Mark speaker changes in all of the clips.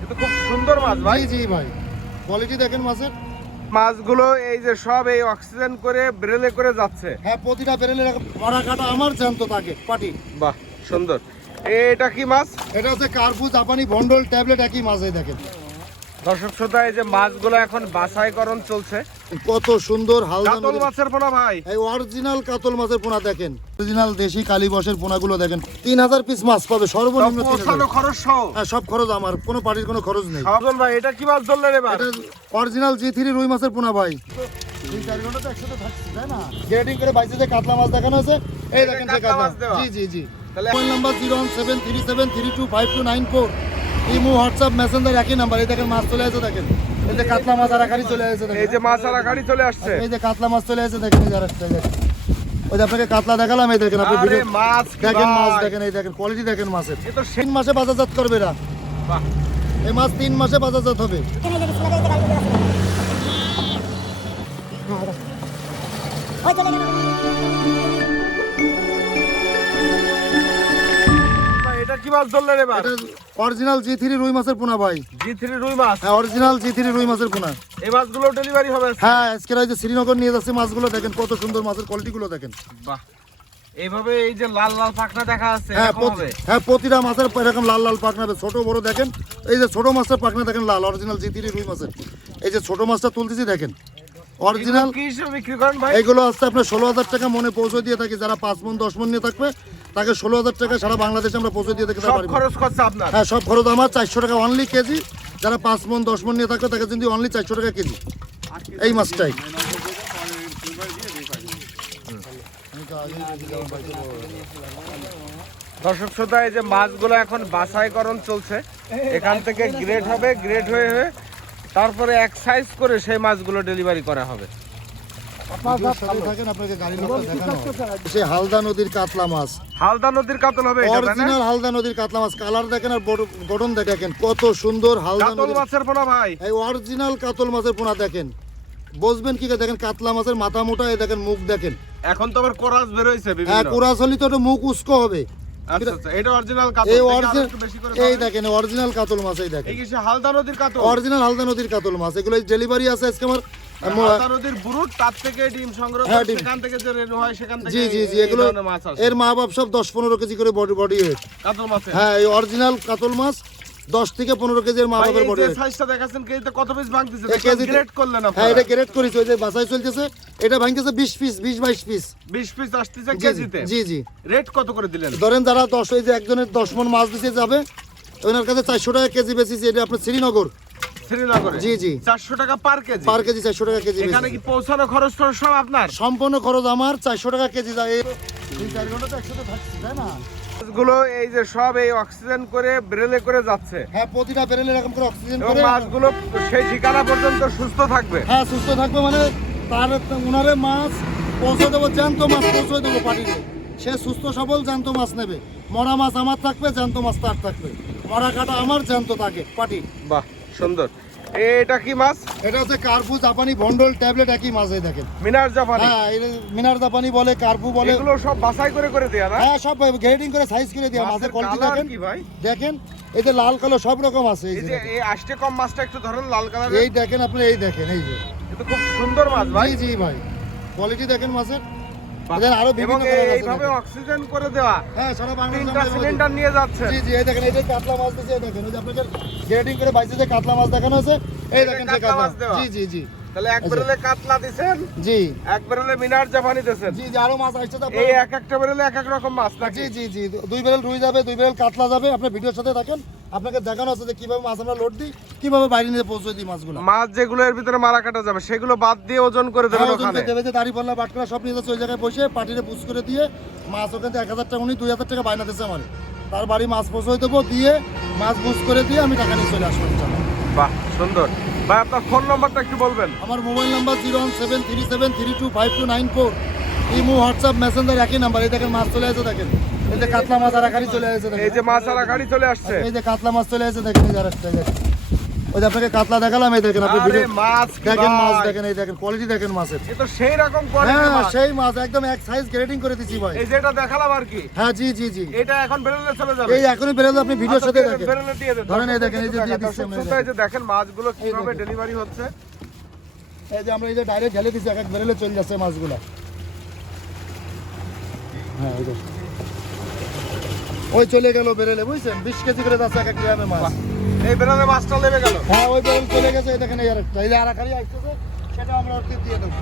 Speaker 1: কিন্তু খুব সুন্দর মাছ ভাই।
Speaker 2: জি ভাই। কোয়ালিটি দেখেন মাছের।
Speaker 1: মাছগুলো এই যে সব এই অক্সিজেন করে ব্রেলে করে যাচ্ছে।
Speaker 2: হ্যাঁ প্রতিটা ব্রেলে মরা কাটা আমার জ্যান্ত থাকে পাটি।
Speaker 1: বাহ সুন্দর। এটা কি মাছ?
Speaker 2: এটা হচ্ছে কার্পু জাপানি ভন্ডল ট্যাবলেট একই মাছ এই দেখেন।
Speaker 1: দর্শক শ্রোতা এই যে মাছগুলো এখন বাছাইকরণ চলছে।
Speaker 2: কত সুন্দর
Speaker 1: কাতল মাছের পোনা ভাই।
Speaker 2: এই অরিজিনাল কাতল মাছের পোনা দেখেন। অরিজিনাল দেশি কালী বসের পোনাগুলো দেখেন। তিন হাজার পিস মাছ পাবে সর্বনিম্ন তিন
Speaker 1: পৌঁছানো
Speaker 2: হাজার
Speaker 1: খরচ সহ।
Speaker 2: হ্যাঁ সব খরচ আমার কোনো পার্টির কোনো খরচ নেই।
Speaker 1: সজল ভাই এটা কি মাছ ধরলেন এবার?
Speaker 2: এটা অরিজিনাল জি থ্রি রুই মাছের পোনা ভাই। তিন চার ঘণ্টা তো একসাথে থাকছি তাই না? গ্রেডিং করে বাইসে যে কাতলা মাছ দেখানো আছে এই দেখেন যে
Speaker 1: কাতলা?
Speaker 2: জি জি জি।
Speaker 1: তাহলে-
Speaker 2: mobile number zero one seven three seven three two five two nine four imo WhatsApp messenger একই নাম্বার। এই দেখেন মাছ চলে আসে দেখেন। এই যে কাতলা মাছ আর গাড়ি চলে আসে
Speaker 1: এই যে মাছ আর গাড়ি চলে আসছে।
Speaker 2: এই যে কাতলা মাছ চলে আসে দেখেন এই যে আরেকটা দেখেন ওই যে আপনাকে কাতলা দেখালাম এই দেখেন আপনি ভিডিও
Speaker 1: মাছ
Speaker 2: দেখেন মাছ দেখেন এই দেখেন কোয়ালিটি দেখেন মাছের।
Speaker 1: এ তো
Speaker 2: তিন মাসে বাজারজাত করবে এরা। এই মাছ তিন মাসে বাজারজাত হবে।
Speaker 1: এটা কি মাছ ধরলেন এবার?
Speaker 2: এটা অরিজিনাল জি থ্রি রুই মাছের পোনা ভাই।
Speaker 1: জি থ্রি রুই মাছ?
Speaker 2: হ্যাঁ অরিজিনাল জি থ্রি রুই মাছের পোনা।
Speaker 1: এই মাছগুলো ডেলিভারি হবে?
Speaker 2: হ্যাঁ আজকে যে শ্রীনগর নিয়ে যাচ্ছে মাছগুলো দেখেন কত সুন্দর মাছের কোয়ালিটিগুলো দেখেন।
Speaker 1: বাহ। এইভাবে এই যে লাল লাল দেখা যাচ্ছে
Speaker 2: হ্যাঁ হ্যাঁ প্রতিটা মাছের এরকম লাল লাল পাখনা হবে ছোট বড় দেখেন। এই যে ছোট মাছের পাখনা দেখেন লাল অরিজিনাল জি থ্রি রুই মাছের। এই যে ছোট মাছটা তুলতেছি দেখেন। অরিজিনাল
Speaker 1: এগুলো
Speaker 2: আসতে আপনার ষোলো হাজার টাকা মনে পৌঁছে দিয়ে থাকি যারা পাঁচ মন দশ মন নিয়ে থাকবে তাকে ষোলো হাজার টাকা সারা বাংলাদেশে আমরা পৌঁছে দিয়ে
Speaker 1: সব
Speaker 2: বাড়ি
Speaker 1: খরচ করছে আপনার?
Speaker 2: হ্যাঁ সব খরচ আমার চারশো টাকা অনলি কেজি। যারা পাঁচ মন দশ মন নিয়ে থাকবে তাকে কিন্তু অনলি চারশো টাকা কেজি। এই মাছটাই
Speaker 1: দর্শক শ্রোতা এই যে মাছগুলো এখন বাছাইকরণ চলছে। এখান থেকে গ্রেড হবে গ্রেড হয়ে হয়ে তারপরে এক সাইজ করে সেই মাছগুলো ডেলিভারি করা হবে।
Speaker 2: সে হালদা নদীর কাতলা মাছ।
Speaker 1: হালদা নদীর কাতল হবে এটা, তাই না?
Speaker 2: অরিজিনাল হালদা নদীর কাতলা মাছ। কালার দেখেন আর বড়- গঠন দেখেন কত সুন্দর হালদা
Speaker 1: কাতল
Speaker 2: নদীর
Speaker 1: মাছের পোনা ভাই।
Speaker 2: এই অরিজিনাল কাতল মাছের পোনা দেখেন। বুঝবেন কি করে দেখেন? কাতলা মাছের মাথা মোটা এই দেখেন মুখ দেখেন।
Speaker 1: এখন তো আবার কোরাস বের হইছে
Speaker 2: হ্যাঁ
Speaker 1: বিভিন্ন
Speaker 2: কোরাসলি তো একটু মুখ উস্কো হবে।
Speaker 1: আচ্ছা আচ্ছা এটা অরিজিনাল কাতল
Speaker 2: এই অরিজিনাল এই। দেখেন অরিজিনাল কাতল মাছ এই দেখেন।
Speaker 1: এই কি সে হালদা নদীর কাতল?
Speaker 2: অরিজিনাল হালদা নদীর কাতল মাছ এগুলো ডেলিভারি আছে আজকে আমার হ্যাঁ, এর মা বাপ সব দশ পনেরো কেজি করে বডি বডি ওয়েট হ্যাঁ এই অরিজিনাল কাতল মাছ দশ থেকে পনেরো কেজির মা বাপের বডি
Speaker 1: কত পিস ভাঙতেছে? গ্রেড করলেন
Speaker 2: হ্যাঁ এটা গ্রেড করেছি ওই যে বাসায় চলতেছে এটা ভাঙতেছে বিশ পিস বিশ বাইশ পিস
Speaker 1: 20 পিস আসতেছে কেজিতে?
Speaker 2: জি জি।
Speaker 1: রেট কত করে দিলেন?
Speaker 2: ধরেন যারা দশ এই যে একজনের দশ মন মাছ দিতে যাবে ওনার কাছে চারশো টাকা কেজি বেশিছি এটা আপনার শ্রীনগর।
Speaker 1: শ্রীনগরে?
Speaker 2: জি জি।
Speaker 1: 400 টাকা পার কেজি।
Speaker 2: পার কেজি চারশো টাকা কেজি
Speaker 1: এখানে কি পৌঁছানো খরচ টরচ সব আপনার?
Speaker 2: সম্পূর্ণ খরচ আমার চারশো টাকা কেজি যায় এই চার ঘণ্টা তো একসাথে থাকছি তাই না?
Speaker 1: মাছগুলো এই যে সব এই অক্সিজেন করে ব্রেলে করে যাচ্ছে।
Speaker 2: হ্যাঁ প্রতিটা বেরেলে এরকম করে অক্সিজেন করে
Speaker 1: মাছগুলো সেই ঠিকানা পর্যন্ত সুস্থ থাকবে।
Speaker 2: হ্যাঁ সুস্থ থাকবে মানে তার উনারে মাছ পৌঁছে দেবো জ্যান্ত মাছ পৌঁছে দেবো পাটিতে সে সুস্থ সবল জ্যান্ত মাছ নেবে। মরা মাছ আমার থাকবে জ্যান্ত মাছ তার থাকবে। মরা কাটা আমার জ্যান্ত থাকে পাটি।
Speaker 1: বাহ। সুন্দর। এটা কি মাছ?
Speaker 2: এটা হচ্ছে কার্পু জাপানি ভন্ডল ট্যাবলেট একই মাছ এই দেখেন।
Speaker 1: মিনার জাপানি।
Speaker 2: হ্যাঁ মিনার জাপানি বলে কার্পু বলে।
Speaker 1: এগুলো সব বাছাই করে করে দেয়া না?
Speaker 2: হ্যাঁ সব গ্রেডিং করে সাইজ করে দেওয়া মাছের কোয়ালিটি দেখেন।
Speaker 1: কি ভাই?
Speaker 2: দেখেন এই যে লাল কালো সব রকম আছে এই যে
Speaker 1: এই আষ্টে কম মাছটা একটু ধরেন লাল কালার
Speaker 2: এই দেখেন আপনি এই দেখেন এই যে।
Speaker 1: কিন্তু খুব সুন্দর মাছ ভাই।
Speaker 2: জি ভাই। কোয়ালিটি দেখেন মাছের।
Speaker 1: আরও
Speaker 2: বিভিন্ন
Speaker 1: এইভাবে অক্সিজেন করে দেওয়া
Speaker 2: হ্যাঁ সারা বাংলা
Speaker 1: সিলিন্ডার নিয়ে যাচ্ছে।
Speaker 2: জি জি এই দেখেন এই যে কাতলা মাছ দিয়েছে এই দেখেন ওই যে আপনাদের গ্রেডিং করে বাইসে যে কাতলা মাছ দেখানো আছে এই দেখেন যে
Speaker 1: কাতলা
Speaker 2: কাতলা।
Speaker 1: মাছ
Speaker 2: জি জি জি।
Speaker 1: তাহলে এক। কাতলা দিছেন
Speaker 2: জি।
Speaker 1: এক মিনার জাপানি দিছেন।
Speaker 2: জি জি আরও মাছ আসছে
Speaker 1: এই এক একটা বেরেলে এক এক রকম মাছ নাকি?
Speaker 2: জি জি জি দুই রুই যাবে দুই কাতলা যাবে। আপনার ভিডিওর সাথে থাকেন। আপনাকে দেখানো আছে যে কীভাবে মাছ আমরা লোড দিই কীভাবে বাইরে নিয়ে পৌঁছে দিই মাছগুলো।
Speaker 1: মাছ যেগুলো এর ভিতরে মারা কাটা যাবে সেগুলো বাদ দিয়ে ওজন করে দেবেন
Speaker 2: হ্যাঁ, ওজন
Speaker 1: ওখানে।
Speaker 2: দেবে যে দাড়ি পাল্লা বাটকরা সব নিয়ে যাচ্ছে ওই জায়গায় বসে পাটিরে পুষ করে দিয়ে মাছ ওখান এক হাজার টাকা উনি দুই হাজার টাকা বায়না দিচ্ছে আমার। তার বাড়ি মাছ পৌঁছে দেবো দিয়ে মাছ বুঝ করে দিয়ে আমি টাকা নিয়ে চলে আসব।
Speaker 1: বাহ সুন্দর। ভাই আপনার ফোন নাম্বারটা একটু বলবেন।
Speaker 2: আমার mobile number zero one seven three seven three two five two nine four imo WhatsApp messenger একই নাম্বার এই দেখেন মাছ চলে আসে দেখেন। এই যে কাতলা মাছ আর গাড়ি চলে আসে
Speaker 1: এই যে মাছ আর গাড়ি চলে আসছে।
Speaker 2: এই যে কাতলা মাছ চলে আসে দেখেন এই যে দেখেন। ওই যে আপনাকে কাতলা দেখালাম এই দেখেন আপনি ভিডিও
Speaker 1: মাছ
Speaker 2: দেখেন মাছ দেখেন এই দেখেন কোয়ালিটি দেখেন মাছের।
Speaker 1: এ তো সেই রকম কোয়ালিটির
Speaker 2: হ্যাঁ
Speaker 1: মাছ।
Speaker 2: সেই মাছ একদম এক সাইজ গ্রেডিং করে দিচ্ছি ভাই।
Speaker 1: এই যেটা দেখালাম আর কি।
Speaker 2: হ্যাঁ জি জি জি।
Speaker 1: এটা এখন বেরোলে চলে যাবে।
Speaker 2: এই এখনই বেরোলে আপনি ভিডিওর
Speaker 1: আচ্ছা,
Speaker 2: সাথে দেখেন।
Speaker 1: বেরোলে দিয়ে দেন।
Speaker 2: ধরেন এই দেখেন, এই যে দিয়ে দিচ্ছি আমরা, এই
Speaker 1: যে দেখেন। মাছগুলো কীভাবে। ডেলিভারি হচ্ছে।
Speaker 2: এই যে আমরা এই যে ডাইরেক্ট ঢেলে দিচ্ছি এক এক বেরোলে চলে যাচ্ছে মাছগুলো। হ্যাঁ ওই দেখুন। ওই চলে গেল বেরেলে বুঝছেন? বিশ কেজি করে যাচ্ছে এক এক গ্রামে মাছ।
Speaker 1: এই বেরোলে মাছটা লেবে গেল
Speaker 2: হ্যাঁ ওই বেরেল চলে গেছে এই দেখেন এই আরেকটা। এই যে আরাকারি আসতেছে সেটা আমরা ওকে দিয়ে দেবো।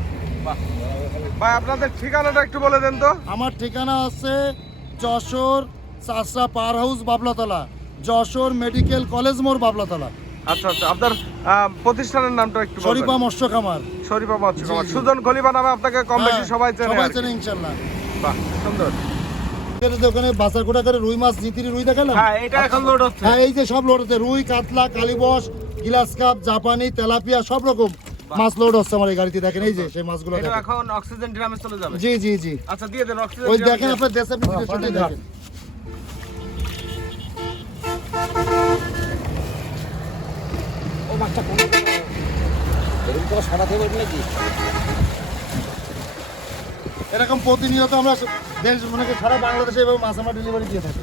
Speaker 1: ভাই আপনাদের ঠিকানাটা একটু বলে দেন তো।
Speaker 2: আমার ঠিকানা আছে Jessore Chachra power house Bablatala. Jessore medical college মোড় বাবলাতলা।
Speaker 1: আচ্ছা আচ্ছা। আপনার প্রতিষ্ঠানের নামটা একটু
Speaker 2: শরীফা মৎস্য খামার।
Speaker 1: শরীফা মৎস্য খামার। সুজন খলিফা নামে আপনাকে কম বেশি
Speaker 2: হ্যাঁ,
Speaker 1: সবাই চেনে
Speaker 2: সবাই চেনে ইনশাল্লাহ।
Speaker 1: বাহ সুন্দর।
Speaker 2: ওখানে বাসার কোটা করে রুই মাছ জিতিরি রুই দেখালাম?
Speaker 1: হ্যাঁ এটা এখন লোড হচ্ছে।
Speaker 2: হ্যাঁ এই যে সব লোড হচ্ছে। রুই কাতলা কালিবস গিলাস কাপ জাপানি তেলাপিয়া সব রকম মাছ লোড হচ্ছে আমার এই গাড়িতে। দেখেন এই যে সেই মাছগুলো
Speaker 1: এখন অক্সিজেন ড্রামে চলে যাবে?
Speaker 2: জি জি জি।
Speaker 1: আচ্ছা দিয়ে দেন অক্সিজেন
Speaker 2: ওই দেখেন আপনার দেশে ভিডিওর সাথে দেখেন। এরকম প্রতিনিয়ত আমরা দেশ মানে সারা বাংলাদেশে এভাবে মাছ আমরা ডেলিভারি দিয়ে থাকি।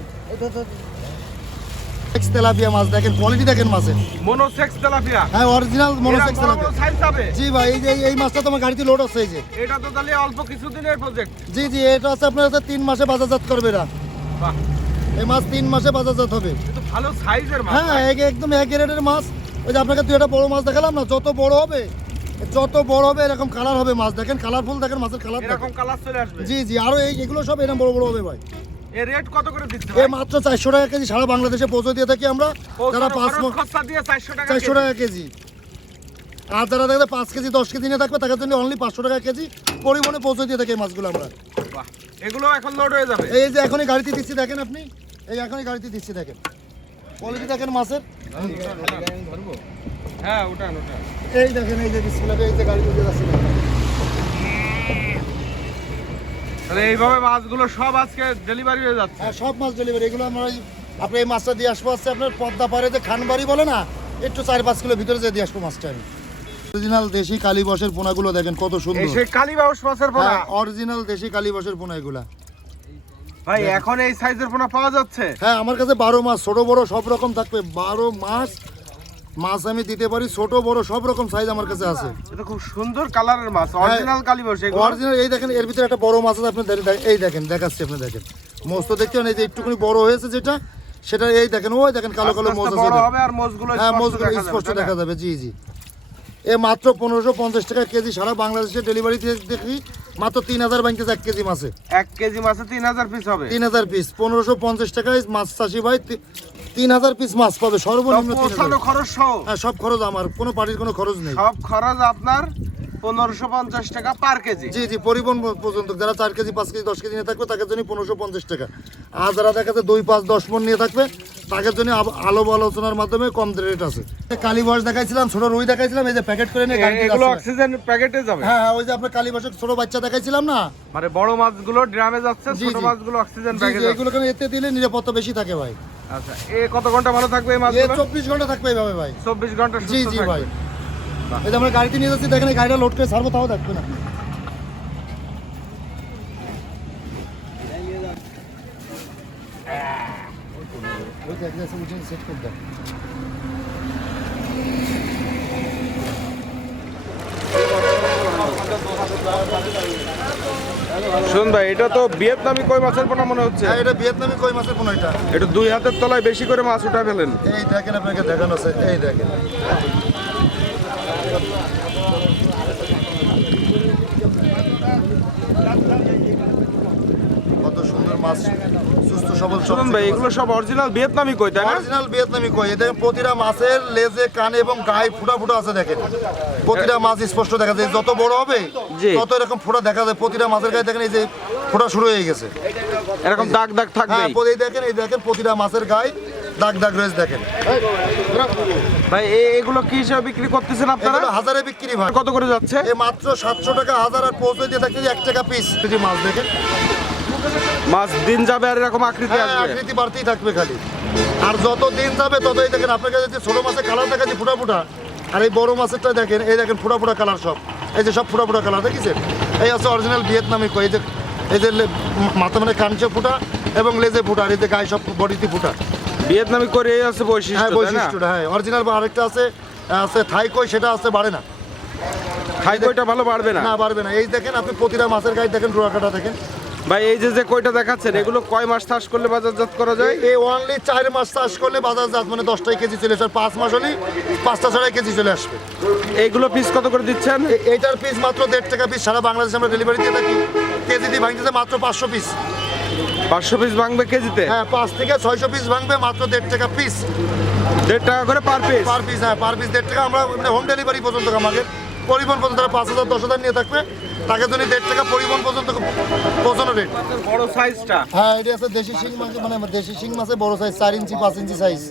Speaker 2: তেলাপিয়া মাছ দেখেন কোয়ালিটি দেখেন মাছের।
Speaker 1: Monosex tilapia?
Speaker 2: হ্যাঁ অরিজিনাল মনোসেক্স
Speaker 1: এরা বড় বড়
Speaker 2: তেলাপিয়া।
Speaker 1: সাইজ যাবে
Speaker 2: জি ভাই এই যে এই মাছটা তোমার গাড়িতে লোড হচ্ছে এই যে।
Speaker 1: এটা তো তাহলে অল্প কিছুদিনের প্রজেক্ট
Speaker 2: জি জি এটা আপনার মাসে বাজারজাত করবে
Speaker 1: বাহ।
Speaker 2: এই মাছ মাসে বাজারজাত হবে।
Speaker 1: ভালো সাইজের মাছ
Speaker 2: হ্যাঁ এক- একদম এক গ্রেডের মাছ। ওই যে আপনাকে তুই একটা বড় মাছ দেখালাম না যত বড় হবে যত বড় হবে এরকম কালার হবে মাছ। দেখেন কালারফুল দেখেন মাছের কালার
Speaker 1: এরকম কালার চলে আসবে।
Speaker 2: জি জি আরও এই এগুলো সব এরকম বড় বড় হবে ভাই।
Speaker 1: এর রেট কত করে দিচ্ছে
Speaker 2: এ মাত্র চারশো টাকা কেজি সারা বাংলাদেশে পৌঁছে দিয়ে থাকি আমরা। যারা
Speaker 1: খরচা দিয়ে 400 টাকা কেজি।
Speaker 2: টাকা কেজি। আর যারা দেখবে কেজি দশ কেজি নিয়ে থাকবে তাদের জন্য অনলি পাঁচশো টাকা কেজি পৌঁছে দিয়ে থাকি মাছগুলো আমরা।
Speaker 1: এগুলো এখন লোড হয়ে যাবে।
Speaker 2: এই যে এখনই গাড়িতে দিচ্ছি দেখেন আপনি? এই এখনই গাড়িতে দিচ্ছি দেখেন। কোয়ালিটি দেখেন মাছের।
Speaker 1: হ্যাঁ ওটা ওটা
Speaker 2: এই দেখেন এই যে বিসমিল্লাহ এই যে গাড়িতে দিয়ে যাচ্ছে।
Speaker 1: তাহলে এইভাবে মাছগুলো সব আজকে ডেলিভারি হয়ে যাচ্ছে।
Speaker 2: হ্যাঁ সব মাছ ডেলিভারি এগুলো আমরা আপনি এই মাছটা দিয়ে আসব হচ্ছে আপনার পদ্মা পাড়ে যে খানবাড়ি বলে না একটু চার পাঁচ কিলো ভিতরে যে দিয়ে আসব মাছটা আমি। অরিজিনাল দেশি কালীবসের পোনাগুলো দেখেন কত সুন্দর।
Speaker 1: সেই কালীবাউস মাছের পোনা?
Speaker 2: হ্যাঁ অরিজিনাল দেশি কালীবসের পোনা এগুলা।
Speaker 1: ভাই এখন এই সাইজের পোনা পাওয়া যাচ্ছে?
Speaker 2: হ্যাঁ আমার কাছে বারো মাস ছোট বড় সব রকম থাকবে। বারো মাস মাছ আমি দিতে পারি ছোট বড় সব রকম সাইজ আমার কাছে আছে।
Speaker 1: এটা খুব সুন্দর কালারের মাছ অরিজিনাল কালীবাউস এগুলো?
Speaker 2: অরিজিনাল এই দেখেন এর ভিতরে একটা বড় মাছ আছে আপনি এই দেখেন দেখাচ্ছি আপনি দেখেন। মস্ত দেখতে এই যে একটুখানি বড় হয়েছে যেটা সেটা এই দেখেন ওই দেখেন কালো কালো মোজ
Speaker 1: হবে আর মোজগুলো
Speaker 2: হ্যাঁ মোজগুলো স্পষ্ট দেখা যাবে জি জি। এ মাত্র পনেরোশো পঞ্চাশ টাকা কেজি সারা বাংলাদেশে ডেলিভারি দেখি। মাত্র তিন হাজার ব্যাংকেজ এক কেজি মাছে
Speaker 1: এক কেজি মাছে তিন হাজার পিস হবে।
Speaker 2: তিন হাজার পিস পনেরোশো পঞ্চাশ টাকায় মাছ চাষি ভাই তিন হাজার পিস মাছ পাবে সর্বনিম্ন
Speaker 1: খরচ
Speaker 2: হ্যাঁ সব খরচ আমার কোনো পার্টির কোনো খরচ নেই।
Speaker 1: সব খরচ আপনার পনেরোশো পঞ্চাশ টাকা পার কেজি।
Speaker 2: জি জি পরিবহন পর্যন্ত যারা চার কেজি পাঁচ কেজি দশ কেজি নিয়ে থাকবে তাদের জন্য পনেরোশো পঞ্চাশ টাকা। আর যারা দেখা যাচ্ছে দুই পাঁচ দশ মন নিয়ে থাকবে তাদের জন্য আলো আলোচনার মাধ্যমে কম রেট আছে। কালী বয়স দেখাইছিলাম ছোট রুই দেখাইছিলাম এই যে প্যাকেট করে নিয়ে
Speaker 1: এগুলো অক্সিজেন প্যাকেটে যাবে?
Speaker 2: হ্যাঁ হ্যাঁ ওই যে আপনার কালী বয়সের ছোট বাচ্চা দেখাইছিলাম না?
Speaker 1: মানে বড় মাছগুলো ড্রামে যাচ্ছে ছোট মাছগুলো অক্সিজেন যাচ্ছে।
Speaker 2: এগুলো কেন এতে দিলে নিরাপত্তা বেশি থাকে ভাই।
Speaker 1: আচ্ছা এ কত ঘণ্টা ভালো থাকবে এই মাছগুলো?
Speaker 2: চব্বিশ ঘণ্টা থাকবে এইভাবে ভাই।
Speaker 1: চব্বিশ ঘণ্টা
Speaker 2: জি জি ভাই। এই যে আমরা গাড়িতে নিয়ে যাচ্ছি দেখেন গাড়িটা লোড করে ছাড়বো তাও থাকবে না। উঠে set করে।
Speaker 1: শুনুন ভাই এটা তো ভিয়েতনামি কই মাছের পোনা মনে হচ্ছে?
Speaker 2: হ্যাঁ, এটা ভিয়েতনামি কই মাছের পোনা এটা?
Speaker 1: একটু দুই হাতের তলায় বেশি করে মাছ উঠা ফেলেন।
Speaker 2: এই দেখেন আপনাকে দেখানো আছে এই দেখেন। কত সুন্দর মাছ সুস্থ
Speaker 1: শুনুন ভাই এগুলো সব অরিজিনাল ভিয়েতনামি কই তাই না?
Speaker 2: অরিজিনাল ভিয়েতনামি কই। প্রতিটা মাছের লেজে কানে এবং গায়ে ফুটা ফুটা আছে দেখেন। প্রতিটা মাছ স্পষ্ট দেখা যায়। যত বড় হবে। তত এরকম ফোঁটা দেখা যায়। প্রতিটা মাছের গায়ে দেখেন এই যে ফোঁটা শুরু হয়ে গেছে।
Speaker 1: এরকম দাগ দাগ থাকবে
Speaker 2: হ্যাঁ এই দেখেন এই দেখেন প্রতিটা মাছের গায়ে দাগ দাগ রয়েছে দেখেন।
Speaker 1: ভাই এগুলো কি হিসাবে বিক্রি করতেছেন আপনারা?
Speaker 2: হাজারে বিক্রি ভাই
Speaker 1: কত করে যাচ্ছে?
Speaker 2: এ মাত্র সাতশো টাকা হাজার আর পৌঁছে দিয়ে থাকছে এক টাকা পিস মাছ দেখেন।
Speaker 1: মাছ দিন যাবে আর এরকম আকৃতি
Speaker 2: হ্যাঁ
Speaker 1: আসবে।
Speaker 2: আকৃতি বাড়তেই থাকবে খালি। আর যত দিন যাবে তত এই দেখেন আপনার কাছে যে ছোটো মাছের কালার দেখাচ্ছি ফুটা ফুটা আর এই বড় মাছেরটা দেখেন এই দেখেন ফুটা ফুটা কালার সব। এই যে সব ফুটা ফুটা কালার দেখেছেন? এই আছে অরিজিনাল ভিয়েতনামি কই এই যে এই যে মাথা মানে কাঞ্চে ফুটা এবং লেজে ফুটা আর এই যে গায়ে সব বডিতে ফুটা।
Speaker 1: ভিয়েতনামি করে এই আছে
Speaker 2: হ্যাঁ
Speaker 1: বৈশিষ্ট্য না?
Speaker 2: বৈশিষ্ট্যটা হ্যাঁ অরিজিনাল আরেকটা আছে আছে থাই কই সেটা আছে বাড়ে না।
Speaker 1: খাই কইটা ভালো বাড়বে না?
Speaker 2: না বাড়বে না। এই দেখেন আপনি প্রতিটা মাছের গায়ে দেখেন রোয়াকাটা দেখেন।
Speaker 1: ভাই এই যে যে কইটা দেখাচ্ছেন এগুলো কয় মাস চাষ করলে বাজারজাত করা যায়?
Speaker 2: এই অনলি চার মাস চাষ করলে বাজারজাত মানে দশটাই কেজি চলে আসবে পাঁচ মাস হলেই পাঁচটা ছড়াই কেজি চলে আসবে।
Speaker 1: এইগুলো পিস কত করে দিচ্ছেন?
Speaker 2: এইটার পিস মাত্র দেড় টাকা পিস সারা বাংলাদেশে আমরা ডেলিভারি দিয়ে থাকি। কেজি দিয়ে ভাঙতেছে মাত্র পাঁচশো পিস
Speaker 1: পাঁচশো পিস ভাঙবে কেজিতে?
Speaker 2: হ্যাঁ পাঁচ থেকে ছয়শো পিস ভাঙবে মাত্র দেড় টাকা পিস
Speaker 1: দেড় টাকা করে পার পিস
Speaker 2: পার পিস হ্যাঁ পার পিস দেড় টাকা। আমরা মানে হোম ডেলিভারি পর্যন্ত আমাদের পরিবহন পর্যন্ত তারা পাঁচ হাজার দশ হাজার নিয়ে থাকবে। তাকে যদি দেড় টাকা পরিবহন পর্যন্ত পৌঁছানো রেট
Speaker 1: বড় সাইজটা
Speaker 2: হ্যাঁ এটা আছে দেশি শিং মাছ মানে দেশি শিং মাছের বড় সাইজ চার ইঞ্চি পাঁচ ইঞ্চি সাইজ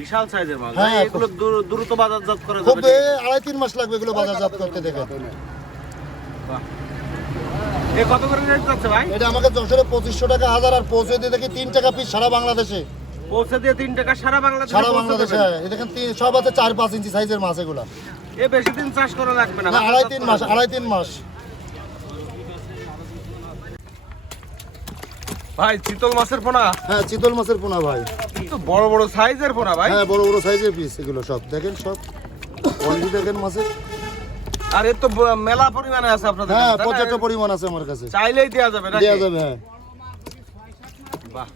Speaker 1: বিশাল সাইজের মাছ।
Speaker 2: হ্যাঁ,
Speaker 1: এগুলো দ্রুত বাজারজাত করা
Speaker 2: খুব
Speaker 1: যাবে
Speaker 2: আড়াই তিন মাস লাগবে এগুলো বাজারজাত করতে দেখে।
Speaker 1: এ কত করে রেট যাচ্ছে ভাই?
Speaker 2: এটা আমাকে যশোরে পঁচিশশো টাকা হাজার আর পৌঁছে দিয়ে দেখি তিন টাকা পিস সারা বাংলাদেশে।
Speaker 1: পৌঁছে দিয়ে তিন টাকা সারা বাংলাদেশে
Speaker 2: সারা বাংলাদেশে হ্যাঁ, দেখেন সব আছে চার পাঁচ ইঞ্চি সাইজের মাছ এগুলো।
Speaker 1: এ বেশি দিন চাষ করা লাগবে না।
Speaker 2: না আড়াই তিন মাস আড়াই তিন মাস।
Speaker 1: ভাই চিতল মাছের পোনা?
Speaker 2: হ্যাঁ চিতল মাছের পোনা ভাই।
Speaker 1: তো বড় বড় সাইজের পোনা ভাই।
Speaker 2: হ্যাঁ বড় বড় সাইজের পিস এগুলো সব। দেখেন সব। কোয়ালিটি দেখেন মাছের।
Speaker 1: আর এর তো মেলা পরিমাণে আছে আপনাদের
Speaker 2: হ্যাঁ পর্যাপ্ত পরিমাণ আছে আমার কাছে।
Speaker 1: চাইলেই দেওয়া যাবে নাকি?
Speaker 2: দেওয়া যাবে হ্যাঁ
Speaker 1: বাহ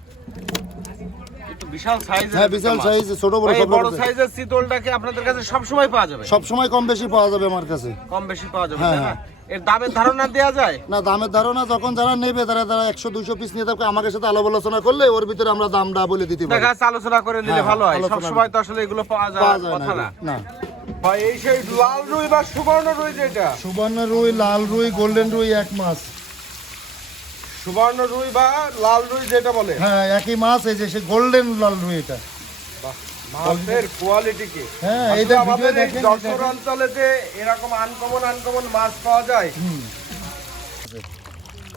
Speaker 1: এ তো বিশাল
Speaker 2: হ্যাঁ বিশাল সাইজ ছোট বড় সব
Speaker 1: বড় সাইজের চিতলটাকে আপনাদের কাছে সব সময় পাওয়া যাবে?
Speaker 2: সব সময় কম বেশি পাওয়া যাবে আমার কাছে।
Speaker 1: কম বেশি পাওয়া যাবে
Speaker 2: হ্যাঁ,
Speaker 1: তাই না?
Speaker 2: হ্যাঁ।
Speaker 1: এর দামের ধারণা দেওয়া যায়?
Speaker 2: না দামের ধারণা যখন যারা নেবে তারা তারা একশো পিস নিয়ে থাকবে আমাকে সাথে আলাপ আলোচনা করলে ওর ভিতরে আমরা দামটা বলে দিতে পারি।
Speaker 1: দেখা আলোচনা করে নিলে ভালো হয়। সব সময় তো আসলে এগুলো পাওয়া
Speaker 2: যায়
Speaker 1: কথা
Speaker 2: না।
Speaker 1: না
Speaker 2: না।
Speaker 1: ভাই এই সেই লাল রুই বা সুবর্ণ রুই যেটা?
Speaker 2: সুবর্ণ রুই লাল রুই গোল্ডেন রুই এক মাছ
Speaker 1: সুবর্ণ রুই বা লাল রুই যেটা বলে।
Speaker 2: হ্যাঁ একই মাছ এই যে সে গোল্ডেন লাল রুই এটা।
Speaker 1: মাছের কোয়ালিটি কি।
Speaker 2: হ্যাঁ এইটা
Speaker 1: আমাদের এই
Speaker 2: দেখেন
Speaker 1: যশোর অঞ্চলে যে এরকম আনকমন আনকমন মাছ পাওয়া যায়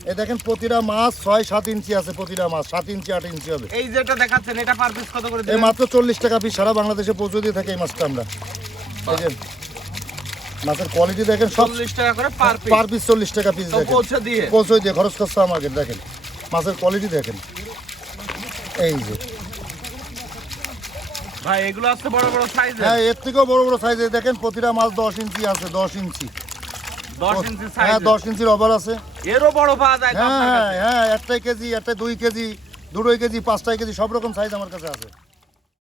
Speaker 2: এই দেখেন প্রতিটা মাছ ছয় সাত ইঞ্চি আছে প্রতিটা মাছ সাত ইঞ্চি আট ইঞ্চি হবে।
Speaker 1: এই যেটা দেখাচ্ছেন এটা পার পিস কত করে
Speaker 2: এই মাত্র চল্লিশ টাকা পিস সারা বাংলাদেশে পৌঁছে দিয়ে থাকে এই মাছটা আমরা। মাছের কোয়ালিটি দেখেন সব
Speaker 1: টাকা করে পার পিস
Speaker 2: চল্লিশ টাকা পিস দেখেন।
Speaker 1: পৌঁছে দিয়ে।
Speaker 2: খরচ খরচা আমাকে দেখেন। মাছের কোয়ালিটি দেখেন। এই যে।
Speaker 1: ভাই এগুলো আছে বড় বড় সাইজের
Speaker 2: হ্যাঁ এর থেকেও বড় বড় সাইজে দেখেন প্রতিটা মাছ দশ ইঞ্চি আছে দশ ইঞ্চি।
Speaker 1: 10 ইঞ্চি
Speaker 2: হ্যাঁ দশ ইঞ্চির অভার আছে।
Speaker 1: এরও বড় পাওয়া যায়
Speaker 2: হ্যাঁ হ্যাঁ হ্যাঁ একটাই কেজি একটা দুই কেজি দুটোই কেজি পাঁচটাই কেজি সব রকম সাইজ আমার কাছে আছে।